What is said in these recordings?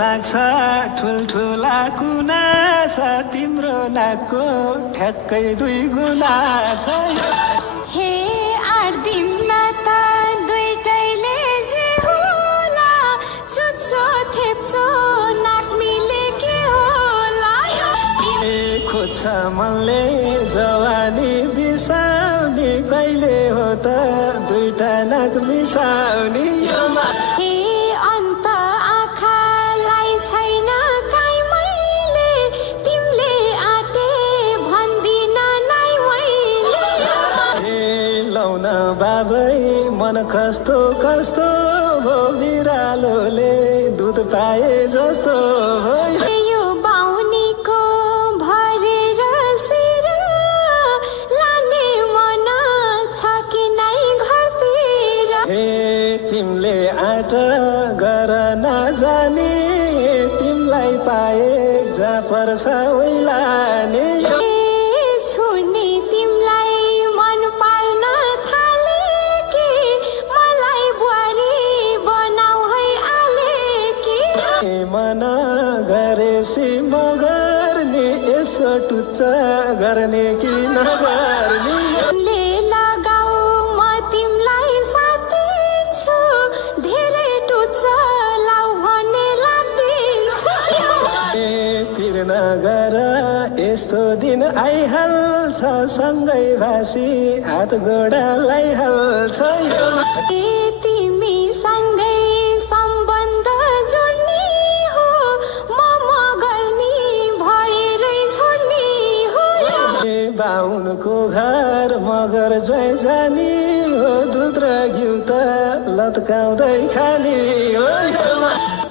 नाक्छ ठुल्ठुला कुना छ तिम्रो नाकको ठ्याक्कै 2 गुना छ हे आर्दिम त दुईटैले जे होला चुच्चो थेप्चो नाक मिले के होला खोज्छ मनले जवानी बिसाउने कहिले हो त 2टा नाक मिसाउने हे अन्त आँखालाई छैन काई मैले तिमीले आटे भन्दिन नाइ मैले लाउन बाबै मन कस्तो कस्तो हो बिरालोले दुध पाए जस्तो हो यो बाउनीको भरेर सिर लाने मन छ कि नाइ घरतिर हे तिमीले आँट गर नजाने तिमीलाई पाए जहाँ पर्छ ओइलाने छुने तिमीलाई मन पार्न थाले कि मलाई बुहारी बनाऊ है आले कि मन गरेसी मगर्ने यसो टुच्च गर्ने कि नगर्ने ले लगाऊ म तिमीलाई साथी छु धेरै टुच्च लाऊ भने लाग्दिन्छु पिर नगर यस्तो दिन आइहाल्छ सँगै भासी हात गोडालाई हाल्छ तिमी सँगै सम्बन्ध जोड्ने हो म गर्ने भएरै छोड्ने हो बाहुनको घर मगर जोइ जानी हो दुध र घिउ त लत्काउँदै खाने हो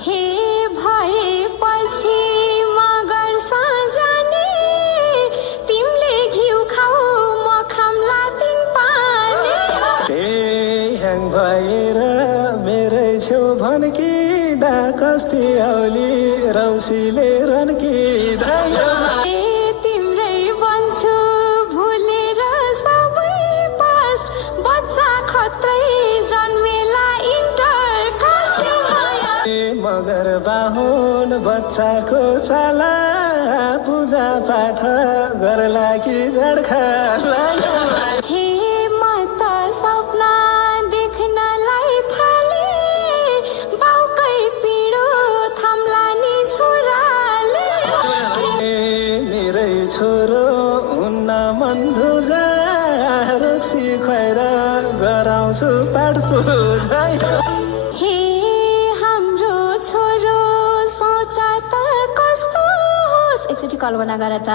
हे भएपछि मगर जाने तिमीले घिउ खाऊ म खाम्ला तिन पाने ह्याङ भएर मेरै छेउ भन्किँदा कस्ती औली रौसीले रन्किँदा तिम्रै बन्छु भुलेर सबै पास बच्चा खत्रै जन्मेला इन्टर मगर बाहुन बच्चाको चाला पूजा पाठ गर्ला कि जड्खाला हे म त सपना देख्नलाई थाले बाउकै पिडो थाम्ला नि छोराले मेरै छोरो हुन्न मन धुजा रक्सी खुवाएर गराउँछु पाठ पूजा हे हाम्रो छोरो सोच त कस्तो होस् एकचोटि कल्पना गर त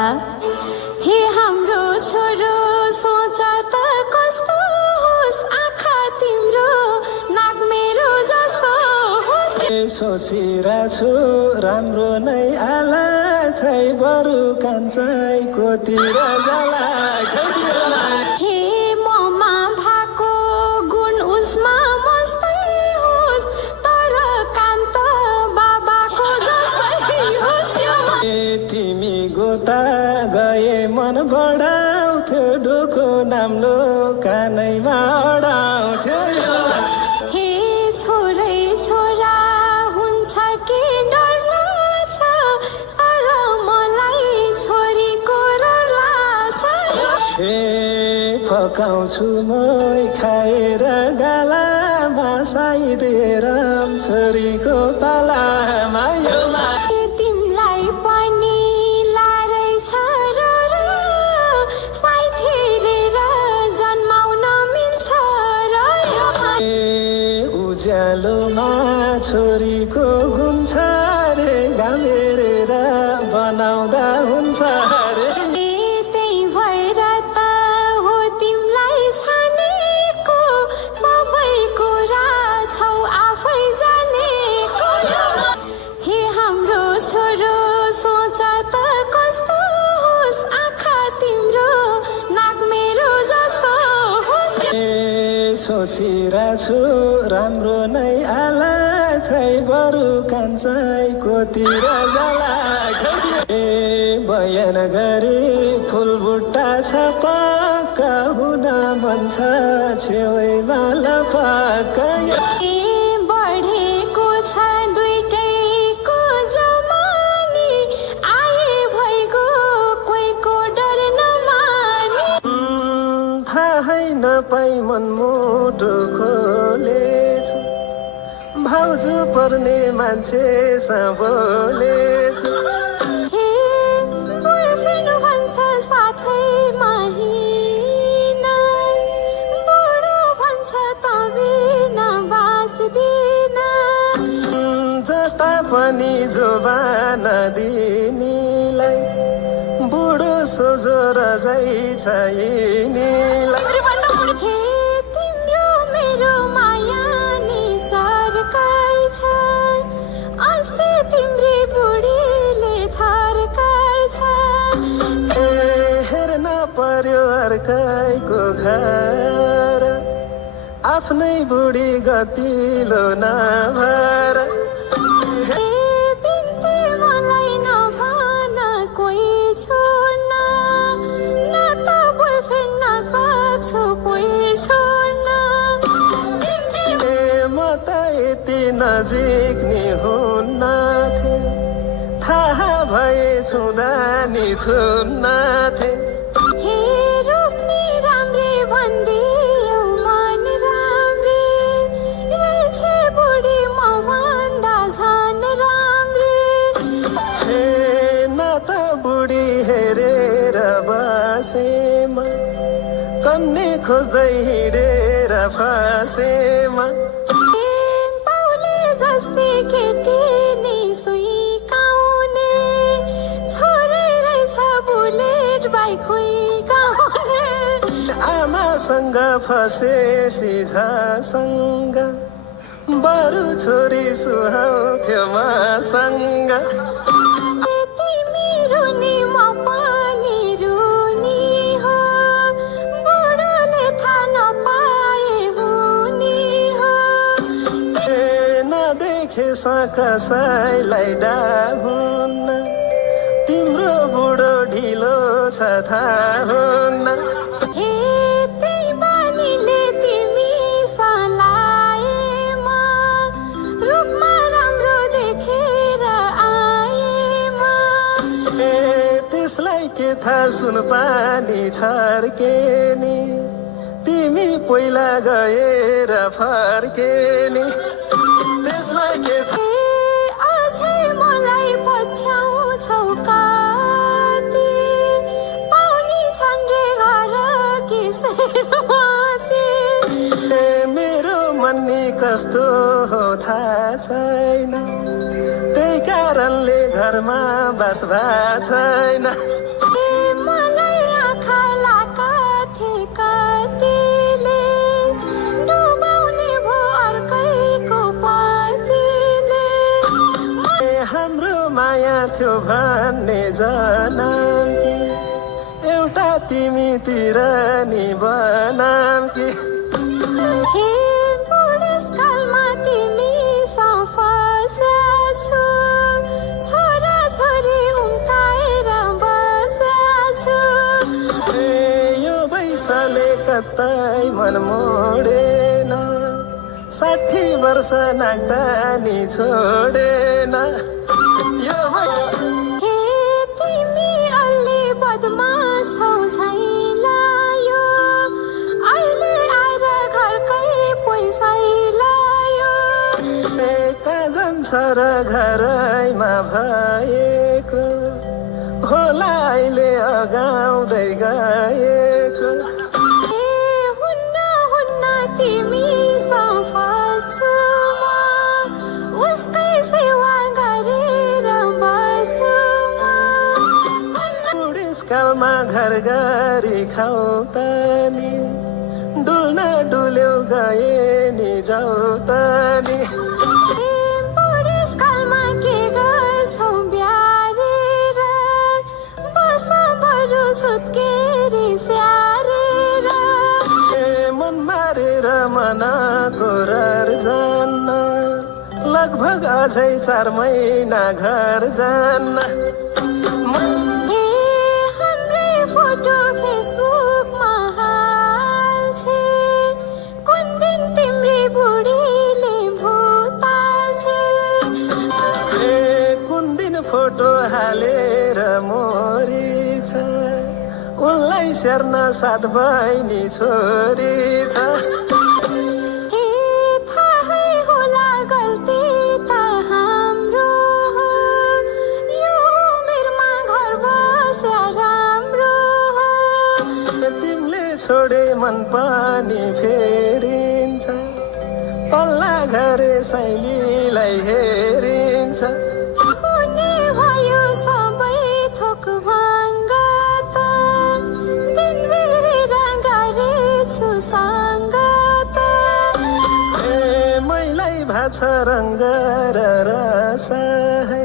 हे हाम्रो छोरो सोच त कस्तो होस् आँखा तिम्रो नाक मेरो जस्तो होस् सोचिरहेछु राम्रो नै आला खै बरु कान्छैकोतिर जाला हे ममा भएको गुण उसमा मस्तै होस् तर कान्त बाबाको जस्तै होस् तिमी गोता गए मन बढाउँथ्यो डोको नाम्लो कानैमा अडाउँथ्यो हे छोरै छोरा हुन्छ कि डर लाग्छ तर मलाई छोरीको डर लाग्छ हे फकाउँछु म खाएर गालामा साइदिएर छोरीको पालामा तिमीलाई पनि लारै छ र साइत हेरेर जन्माउन मिल्छ र उज्यालोमा छोरीको गुण छ रे घाम हेरेर बनाउँदा हुन्छ रे त्यही भएर त हो तिमीलाई छानेको सबै कुरा छौ आफै जानेको हे हाम्रो छोरो सोच त कस्तो होस् आँखा तिम्रो नाक मेरो जस्तो होस् सोचिरहेछु राम्रो नै आला खै बरु कान्छैकोतिर जाला बयान गरी फुलबुट्टा छ पक्का हुन मन छ छेउमा लपक्का बढेको छ दुईटैको दाउजू पर्ने मान्छेसँग बोलेछु हे बोयफ्रेन्ड भन्छ साथैमा हिँड बुढो भन्छ त बिना बाँच्दिन जता पनि जोबान दिनीलाई बुढो सोझो रजाइ छ यिनीलाई हे तिम्रो मेरो माया नि चर्काइ छ अस्ति तिम्री बुढीले थर्काइ छ हेर्न पर्यो अर्कैको घर आफ्नै बुढी गतिलो नभर ए बिन्ती मलाई नभन कोही छोड्न न त बोयफ्रेन्ड नसक्छु कोही छोड्न म त यति नजिक नि हुन्न थिए थाहा भए छुँदा नि छुन्न थिए हे रोप्ने राम्रे भनिदियो मन राम्रे रहेछ बुढी म भन्दा झन् राम्रे न त बुढी हेरेर बसेमा कन्ने खोज्दै हिँडेर फसेमा बाउले जस्तै केटी नै सुइकाउने छोरै रहेछ बुलेट बाइक हुइकाउने आमासँग फसे सिझासँग बरु छोरी सुहाउँथ्यो मसँग तिमी रुनी म पनि रुनी हो बुढोले थाहा नपाए हुनी हो नदेखे कसैलाई डाहुन्न तिम्रो बुढो ढिलो छ थाहा हुन्न हे त्यही बानीले तिमी सलाएमा रूपमा राम्रो देखेर आएमा त्यसलाई के थाहा सुन पानी छर्के नि तिमी पहिला गएर फर्के नि त्यसलाई के थाहा अझै मलाई पछ्याउँछौ कति पाउनी छन् रे घर किसेरमती मेरो मन्नी कस्तो हो थाहा छैन त्यही कारणले घरमा बास भएको छैन मलाई आँखा लाका थिए कतिले डुबाउने भो अर्कैको पतिले हाम्रो माया थियो भन्ने जनाम कि एउटा तिमीतिर नि बनाम कि हे बुढेसकालमा तिमी फस्याछु छोरा छोरी उम्काएर बस्याछु यो वैशाले कतै मन मोडेन 60 वर्ष नाग्दा नि छोडेन यो हे तिमी अलि बदमास छौ झैलायो अहिले आएर घरकै पैसा लायो कहाँ जान्छ र घरैमा भएको होला अहिले अगाउँदै गएको ए हुन्न हुन्न तिमी फस्छु म उसकै सेवा गरेर बस्छु म बुढेसकालमा घर गरी खाऊ त नि डुल्न डुल्यौ गए नि जाऊ त नि बुढेसकालमा के गर्छौ ब्यारेर बस बरु सुत्केरी स्याहारेर मन मारेर मनको रहर जान्न लगभग अझै 4 महिना घर जान्न हे हाम्रै फोटो फेसबुकमा हाल्छे कुन दिन तिम्री बुढीले भुताल्छे कुन दिन फोटो हालेर मोरी छ उनलाई स्याहार्न 7 बहिनी छोरी छ हे थाहै होला गल्ती छोडे मन पनि फेरिन्छ पल्ला घरे शैलीलाई हेरिन्छ हुने भयो सबै थोक भाङ्गत दिन बिग्रेर गरेछु सङ्गत मैलाई भाछ रङ्ग र रस है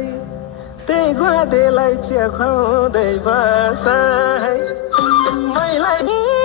त्यही ग्वादेलाई चिया खुवाउँदै बस है मैलाई